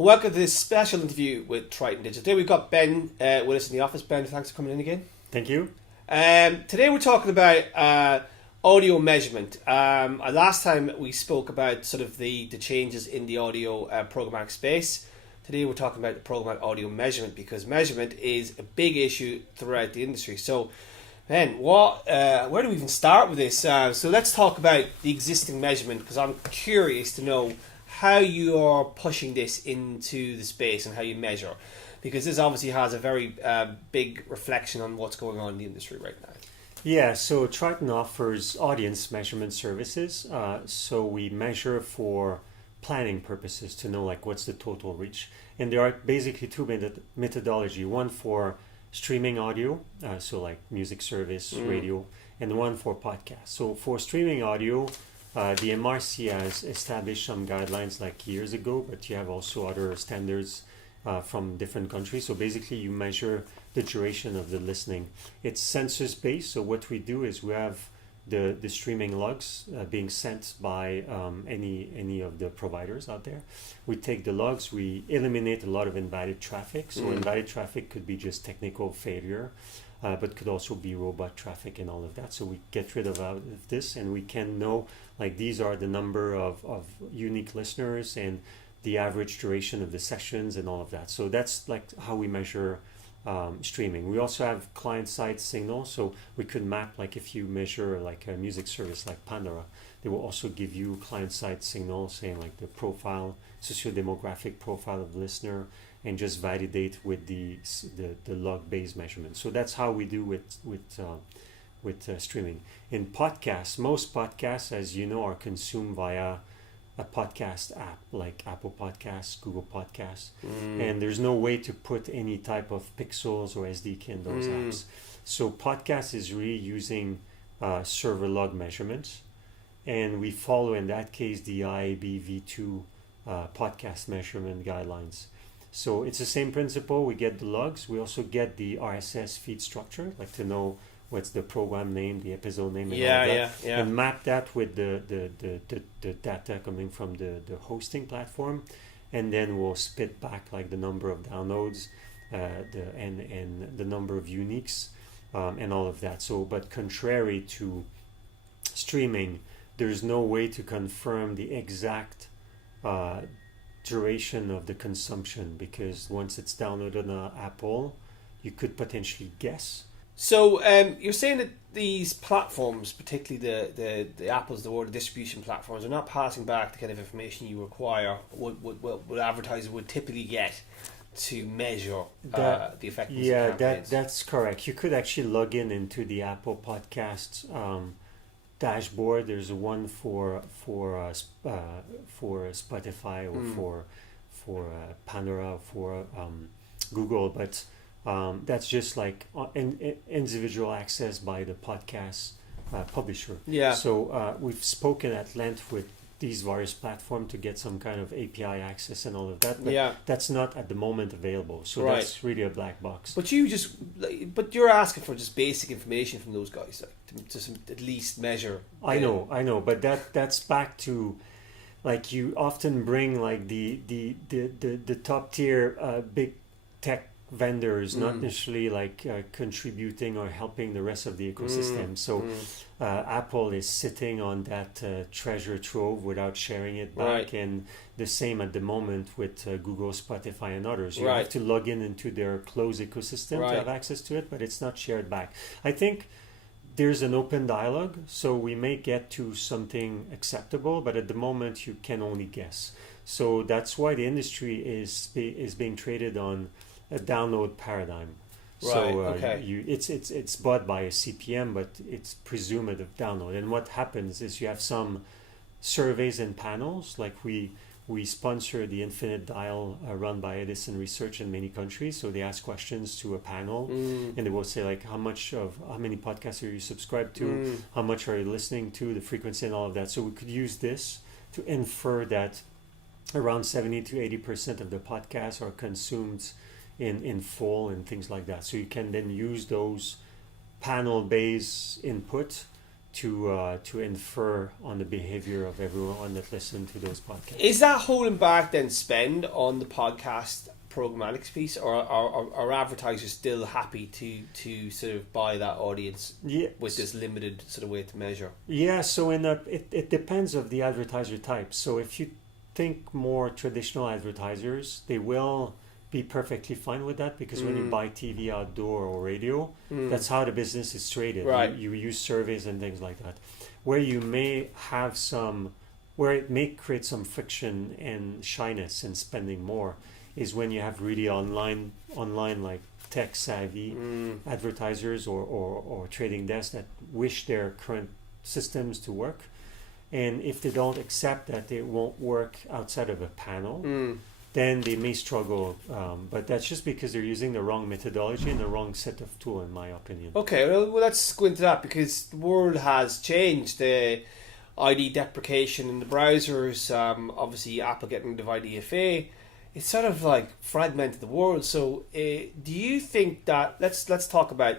and welcome to this special interview with Triton Digital. Today we've got Ben with us in the office. Ben, thanks for coming in again. Thank you. Today we're talking about audio measurement. Last time we spoke about sort of the changes in the audio programmatic space. Today we're talking about the programmatic audio measurement, because measurement is a big issue throughout the industry. So Ben, where do we even start with this? So let's talk about the existing measurement, because I'm curious to know how you are pushing this into the space and how you measure, because this obviously has a very big reflection on what's going on in the industry right now. Yeah, so Triton offers audience measurement services. So we measure for planning purposes to know like what's the total reach. And there are basically two methodology, one for streaming audio, so like music service, radio, and one for podcast. So for streaming audio, the MRC has established some guidelines like years ago, but you have also other standards from different countries. So basically you measure the duration of the listening. It's census based, so what we do is we have the streaming logs being sent by any of the providers out there. We take the logs, we eliminate a lot of invalid traffic. So invalid traffic could be just technical failure, but could also be robot traffic and all of that. So we get rid of this, and we can know like these are the number of unique listeners and the average duration of the sessions and all of that. So that's like how we measure streaming. We also have client-side signals, so we could map, like if you measure like a music service like Pandora, they will also give you client-side signals saying like the profile, socio-demographic profile of the listener, and just validate with the log-based measurement. So that's how we do with streaming. In podcasts, most podcasts, as you know, are consumed via a podcast app like Apple Podcasts, Google Podcasts, and there's no way to put any type of pixels or SDK in those apps. So podcast is really using server log measurements, and we follow in that case the IAB v2 podcast measurement guidelines. So it's the same principle. We get the logs. We also get the RSS feed structure, like to know what's the program name, the episode name, and all that, and map that with the data coming from the hosting platform, and then we'll spit back like the number of downloads, and the number of uniques, and all of that. So, but contrary to streaming, there's no way to confirm the exact duration of the consumption, because once it's downloaded on Apple, you could potentially guess. So you're saying that these platforms, particularly the Apples, the distribution platforms, are not passing back the kind of information you require, what advertisers would typically get to measure the effectiveness of campaigns. That's correct. You could actually log into the Apple Podcasts dashboard. There's one for Spotify or for Pandora, for Google, but that's just like individual access by the podcast publisher. Yeah. So we've spoken at length with these various platforms to get some kind of API access and all of that. But that's not at the moment available. So that's really a black box. But you're asking for just basic information from those guys, like, to at least measure. I know, but that's back to, like, you often bring like the top tier big tech vendors, not necessarily like contributing or helping the rest of the ecosystem. So Apple is sitting on that treasure trove without sharing it back, and the same at the moment with Google, Spotify, and others. You have to log into their closed ecosystem to have access to it, but it's not shared back. I think there's an open dialogue, so we may get to something acceptable, but at the moment you can only guess. So that's why the industry is being traded on a download paradigm. It's bought by a CPM, but it's presumed of download. And what happens is you have some surveys and panels, like we sponsor the Infinite Dial run by Edison Research in many countries. So they ask questions to a panel, and they will say like how many podcasts are you subscribed to, how much are you listening to, the frequency, and all of that. So we could use this to infer that around 70 to 80% of the podcasts are consumed in full and things like that. So you can then use those panel-based input to infer on the behavior of everyone that listened to those podcasts. Is that holding back then spend on the podcast programmatic piece, or are advertisers still happy to sort of buy that audience with this limited sort of way to measure? Yeah, so it depends of the advertiser type. So if you think more traditional advertisers, they will be perfectly fine with that, because when you buy TV, outdoor, or radio, that's how the business is traded. Right. You use surveys and things like that. Where you may have where it may create some friction and shyness in spending more is when you have really online like tech savvy advertisers or trading desks that wish their current systems to work. And if they don't accept that it won't work outside of a panel, then they may struggle. But that's just because they're using the wrong methodology and the wrong set of tool, in my opinion. Okay, well let's go into that, because the world has changed. The ID deprecation in the browsers, obviously Apple getting rid of IDFA, it's sort of like fragmented the world. So do you think that, let's talk about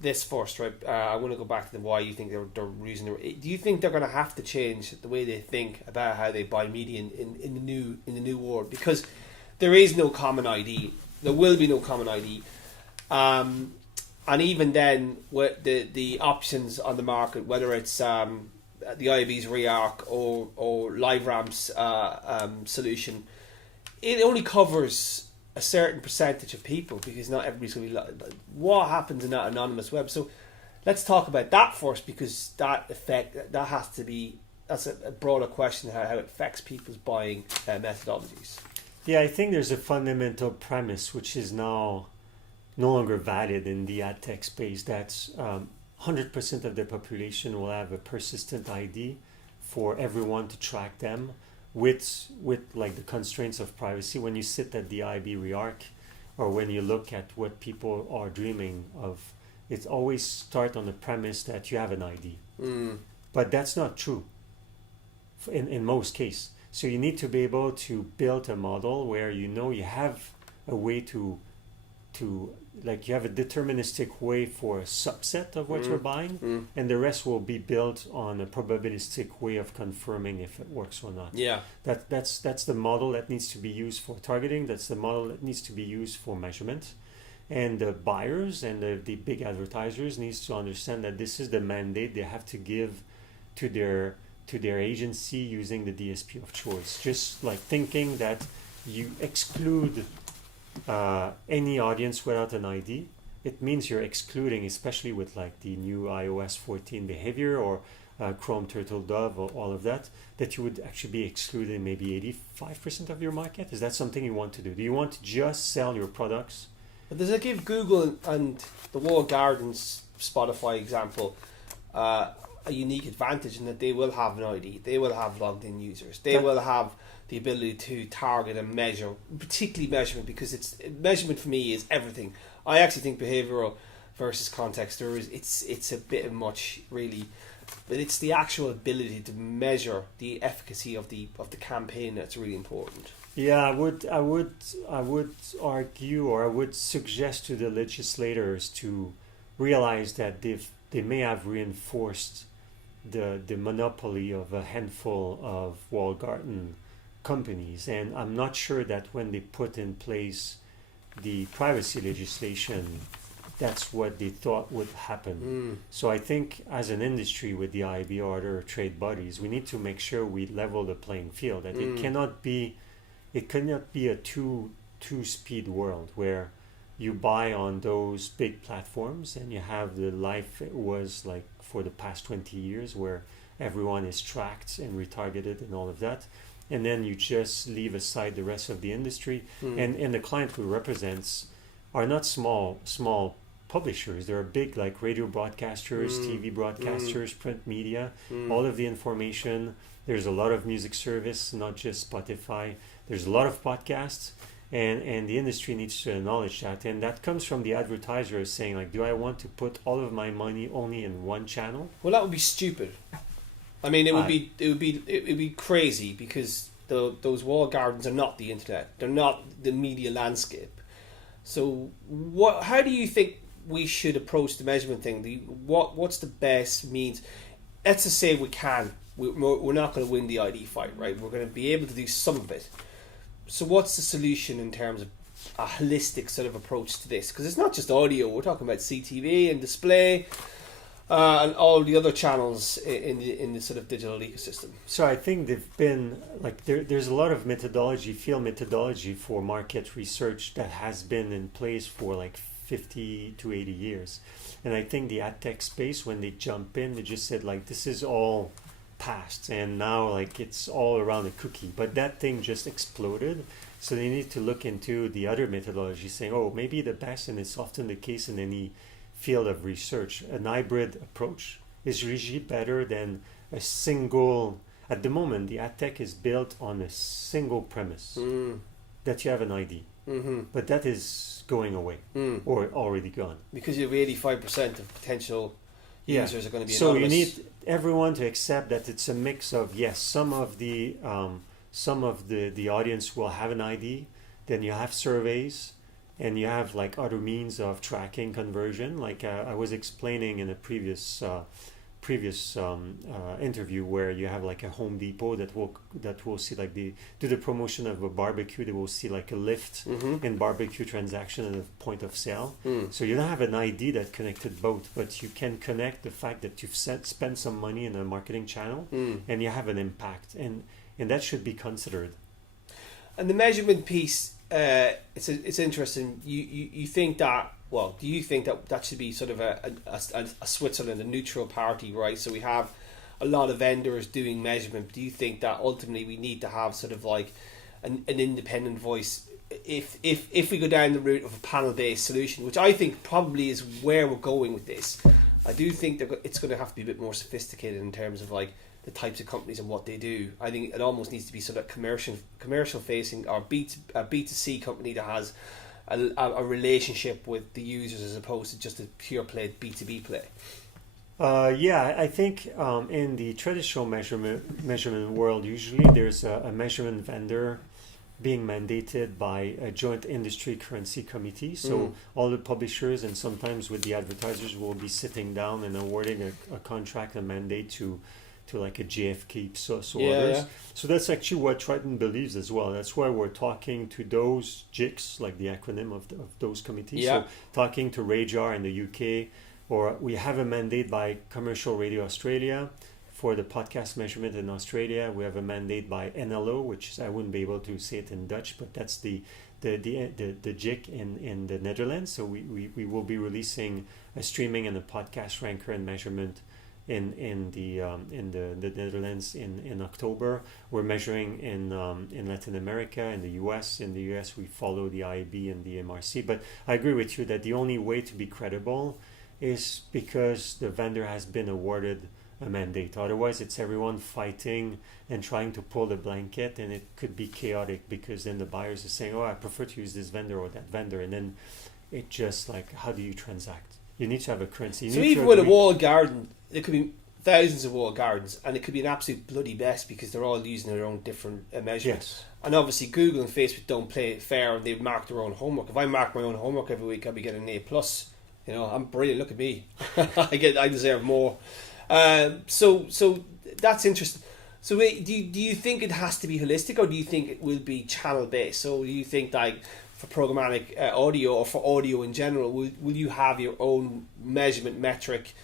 this first, right? I want to go back to why you think they're using it. Do you think they're going to have to change the way they think about how they buy media in the new world? Because there is no common ID. There will be no common ID. And even then, with the options on the market, whether it's the IAB's Rearc or LiveRamp's solution, it only covers a certain percentage of people, because not everybody's going to be. What happens in that anonymous web? So let's talk about that first, because that's a broader question, how it affects people's buying methodologies. Yeah, I think there's a fundamental premise which is now no longer valid in the ad tech space. That's 100% of the population will have a persistent ID for everyone to track them, with like the constraints of privacy. When you sit at the IB Rearc, or when you look at what people are dreaming of, it always starts on the premise that you have an ID. But that's not true in most cases. So you need to be able to build a model where you have a way to like you have a deterministic way for a subset of what you're buying, and the rest will be built on a probabilistic way of confirming if it works or not. Yeah, that's the model that needs to be used for targeting. That's the model that needs to be used for measurement, and the buyers and the big advertisers needs to understand that this is the mandate they have to give to their agency using the DSP of choice. Just like thinking that you exclude any audience without an ID, it means you're excluding, especially with like the new iOS 14 behavior or Chrome Turtle Dove or all of that you would actually be excluding maybe 85% of your market. Is that something you want to do? Do you want to just sell your products? But does it give Google and the walled gardens Spotify example a unique advantage in that they will have an ID, they will have logged in users, they will have the ability to target and measure, particularly measurement, because measurement for me is everything. I actually think behavioral versus context, it's a bit much really, but it's the actual ability to measure the efficacy of the campaign that's really important. Yeah, I would argue, or I would suggest to the legislators to realize that they may have reinforced the monopoly of a handful of walled garden companies, and I'm not sure that when they put in place the privacy legislation, that's what they thought would happen. So I think as an industry, with the IAB or other trade bodies, we need to make sure we level the playing field. That it cannot be a two-speed world where you buy on those big platforms and you have the life it was like for the past 20 years, where everyone is tracked and retargeted and all of that, and then you just leave aside the rest of the industry. And the client who represents are not small publishers. They're big, like radio broadcasters, TV broadcasters, print media, all of the information. There's a lot of music service, not just Spotify. There's a lot of podcasts, and the industry needs to acknowledge that. And that comes from the advertisers saying, like, do I want to put all of my money only in one channel? Well, that would be stupid. I mean, it would be crazy, because those walled gardens are not the internet. They're not the media landscape. So, how do you think we should approach the measurement thing? What's the best means? let's just say we can. We're not going to win the ID fight, right? We're going to be able to do some of it. So what's the solution in terms of a holistic sort of approach to this? Because it's not just audio. We're talking about CTV and display and all the other channels in the sort of digital ecosystem. So I think they've been like there's a lot of field methodology for market research that has been in place for like 50 to 80 years. And I think the ad tech space, when they jump in, they just said like, this is all past and now like it's all around a cookie. But that thing just exploded. So they need to look into the other methodology saying, oh, maybe the best, and it's often the case in any field of research, an hybrid approach is usually better than a single. At the moment, the ad tech is built on a single premise that you have an ID. But that is going away or already gone. Because you have 85% of potential users are going to be so anonymous. You need everyone to accept that it's a mix of, yes, some of the audience will have an ID, then you have surveys, and you have like other means of tracking conversion. Like I was explaining in a previous interview, where you have like a Home Depot that will see like do the promotion of a barbecue. They will see like a lift in barbecue transaction at the point of sale. So you don't have an ID that connected both, but you can connect the fact that you've spent some money in a marketing channel and you have an impact, and that should be considered. And the measurement piece, it's interesting. You think that? Well, do you think that should be sort of a Switzerland, a neutral party, right? So we have a lot of vendors doing measurement. Do you think that ultimately we need to have sort of like an independent voice if we go down the route of a panel-based solution, which I think probably is where we're going with this? I do think that it's going to have to be a bit more sophisticated in terms of like the types of companies and what they do. I think it almost needs to be sort of commercial facing, or a B2C company that has a relationship with the users as opposed to just a pure play B2B play. I think in the traditional measurement world, usually there's a measurement vendor being mandated by a joint industry currency committee. So all the publishers and sometimes with the advertisers will be sitting down and awarding a contract, a mandate to like a GFK orders. Yeah. So that's actually what Triton believes as well. That's why we're talking to those JICs, like the acronym of those committees. Yeah. So talking to Radar in the UK, or we have a mandate by Commercial Radio Australia for the podcast measurement in Australia. We have a mandate by NLO, which is, I wouldn't be able to say it in Dutch, but that's the JIC in the Netherlands. So we will be releasing a streaming and a podcast ranker and measurement in the Netherlands in October. We're measuring in Latin America, in the US. In the US, we follow the IAB and the MRC. But I agree with you that the only way to be credible is because the vendor has been awarded a mandate. Otherwise, it's everyone fighting and trying to pull the blanket, and it could be chaotic because then the buyers are saying, "Oh, I prefer to use this vendor or that vendor," and then it just like, how do you transact? You need to have a currency. So even with a walled garden, there could be thousands of walled gardens, and it could be an absolute bloody mess because they're all using their own different measurements. Yes. And obviously, Google and Facebook don't play it fair, and they mark their own homework. If I mark my own homework every week, I'll be getting an A+. You know, I'm brilliant. Look at me. I deserve more. So that's interesting. So do you think it has to be holistic, or do you think it will be channel based? So do you think like for programmatic audio, or for audio in general, will you have your own measurement metric,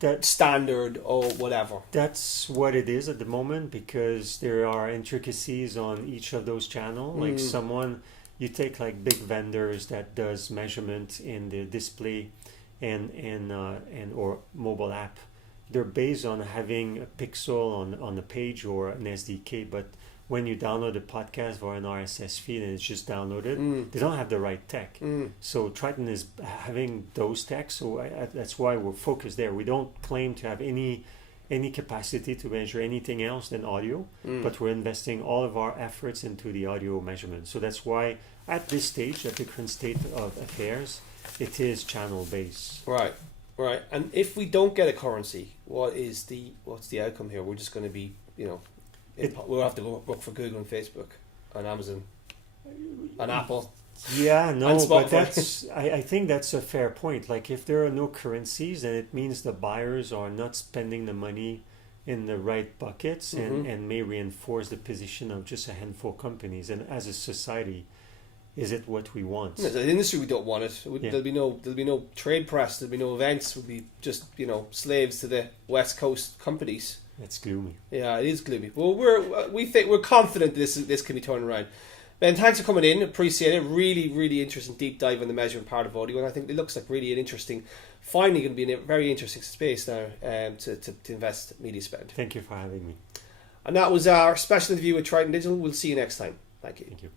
that standard or whatever? That's what it is at the moment, because there are intricacies on each of those channels. Like you take like big vendors that does measurement in the display and or mobile app. They're based on having a pixel on the page or an SDK, but when you download a podcast or an RSS feed and it's just downloaded, they don't have the right tech. So Triton is having those techs, so that's why we're focused there. We don't claim to have any capacity to measure anything else than audio, but we're investing all of our efforts into the audio measurement. So that's why at this stage, at the current state of affairs, it is channel based. Right. And if we don't get a currency, what's the outcome here? We're just going to be, we'll have to go work for Google and Facebook and Amazon and Apple. Yeah, no, but I think that's a fair point. Like if there are no currencies, then it means the buyers are not spending the money in the right buckets and may reinforce the position of just a handful of companies. And as a society, is it what we want? As an industry, we don't want it. Yeah. There'll be no trade press. There'll be no events. We'll be just slaves to the West Coast companies. That's gloomy. Yeah, it is gloomy. Well, we're confident this can be turned around. Ben, thanks for coming in. Appreciate it. Really, really interesting deep dive on the measurement part of audio, and I think it looks like really an interesting, finally going to be in a very interesting space now to invest media spend. Thank you for having me. And that was our special interview with Triton Digital. We'll see you next time. Thank you. Thank you.